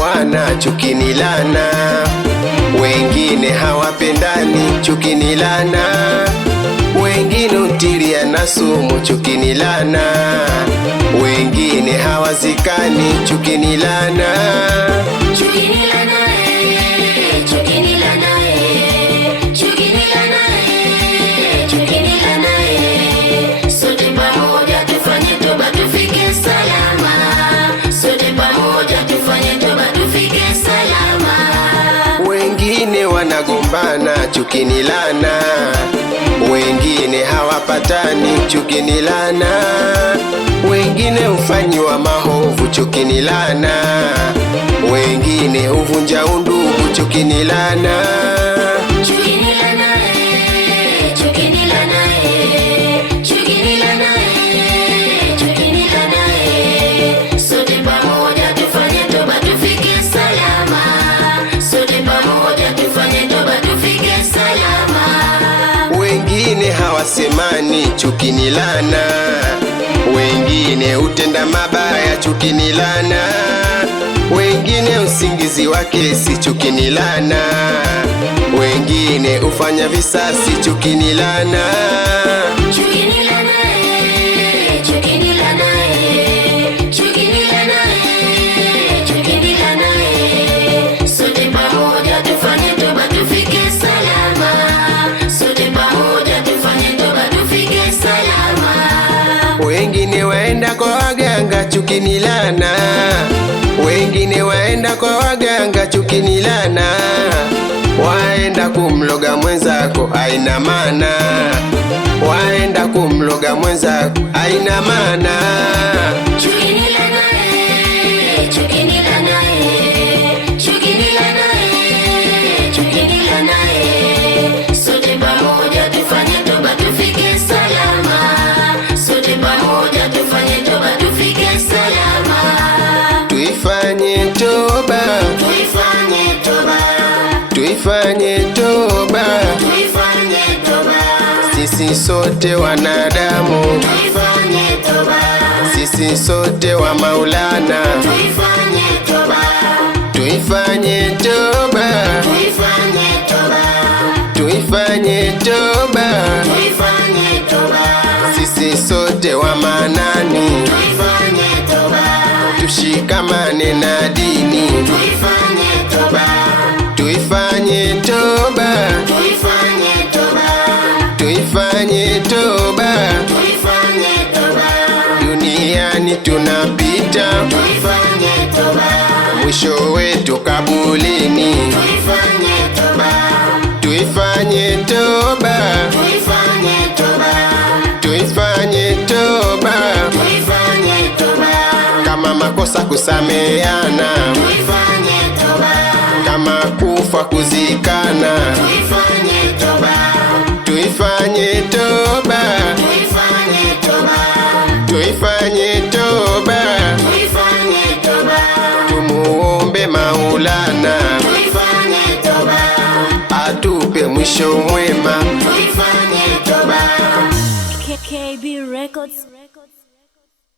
wanauana, chuki ni laana. Wengine hawapendani, chuki ni laana. Wengine hutiliana sumu, chuki ni laana. Wengine hawazikani, chuki ni laana. Chuki ni laana, chuki ni laana, chuki ni laana, chuki ni laana. Sote pamoja tufanye toba tufike salama. Sote pamoja tufanye toba tufike salama. Wengine wanagombana, chuki ni laana. Wengine hawapatani, chuki ni laana. Wengine hufanyiwa maovu, chuki ni laana. Wengine huvunja undugu, chuki ni laana. Chuki ni laana, chuki ni laana, chuki ni laana, chuki ni laana. Sote pamoja tufanye toba tufike salama. Sote pamoja tufanye toba tufike salama. Wengine hawasemani, chuki ni laana. Wengine hutenda mabaya, chuki ni laana. Wengine usingizi wa kesi, chuki ni laana. Wengine hufanya visasi, chuki ni laana. Chuki ni laana, chuki ni laana, chuki ni laana, chuki ni laana. Sote pamoja tufanye toba tufike salama. Sote pamoja tufanye toba tufike salama. Wengine waenda kwa waganga, chuki ni laana. Wengine waenda kwa waganga, chuki ni laana. Waenda kumloga mwenzako, haina maana. Waenda kumloga mwenzako, haina maana. Chuki ni laana, chuki ni laana, chuki ni laana, chuki ni laana. Sote pamoja tufanye toba tufike salama. Sote pamoja tufanye toba tufike salama. Tuifanye toba, Tuifanye toba, tuifanye toba. tuifanye toba, Sisi sote wanadamu, tuifanye toba, sisi sote wa Maulana. tuifanye toba, Tuifanye toba, tuifanye toba, tuifanye toba. tuifanye toba, Sisi sote wa Manani, tuifanye toba, tushikamane na dini. tuifanye toba, Tuifanye toba, tuifanye toba, tuifanye toba. tuifanye toba, Duniani tunapita, tuifanye toba, mwisho wetu kabulini. tuifanye toba, Tuifanye toba, tuifanye toba, tuifanye toba. tuifanye toba, Kama makosa kusameana, tuifanye toba, kama kufa kuzikana. tuifanye toba, Tuifanye toba, tuifanye toba, tuifanye toba. tuifanye toba, Tumuombe Maulana tuifanye toba, atupe mwisho mwema. tuifanye toba. KKB Records.